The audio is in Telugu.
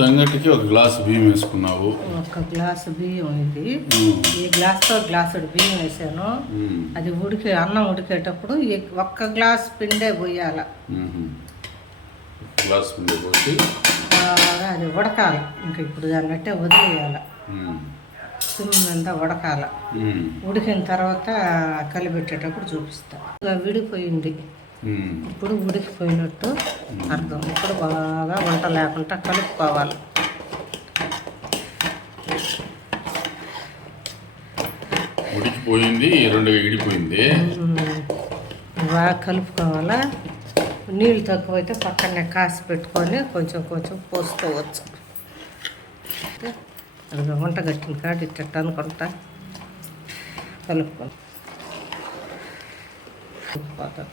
సంగటికి ఒక గ్లాసు బియ్యం వేసుకున్నావు. ఒక గ్లాసు బియ్యం ఇది. ఈ గ్లాస్తో గ్లాసుడు బియ్యం వేసాను. అది అన్నం ఉడికేటప్పుడు ఒక్క గ్లాస్ పిండే పోయాల. గ్లాస్ పిండి పోసి అది ఉడకాలి. ఇంకా ఇప్పుడు దాన్ని అట్టే వదిలేయాల. సిమ్ మీద ఉడకాల. ఉడికిన తర్వాత కలిపెట్టేటప్పుడు చూపిస్తా. విడిపోయింది. ఇప్పుడు ఉడికిపోయినట్టు అర్థం. ఇప్పుడు బాగా వంట లేకుండా కలుపుకోవాలి. ఉడికిపోయింది, రెండుగా ఇడిపోయింది. బాగా కలుపుకోవాలా. నీళ్ళు తక్కువైతే పక్కనే కాసి పెట్టుకొని కొంచెం కొంచెం పోసుకోవచ్చు. అది వంట గట్టిన కాదు ఇట్ట అనుకుంటా కలుపుకొని పోతాం.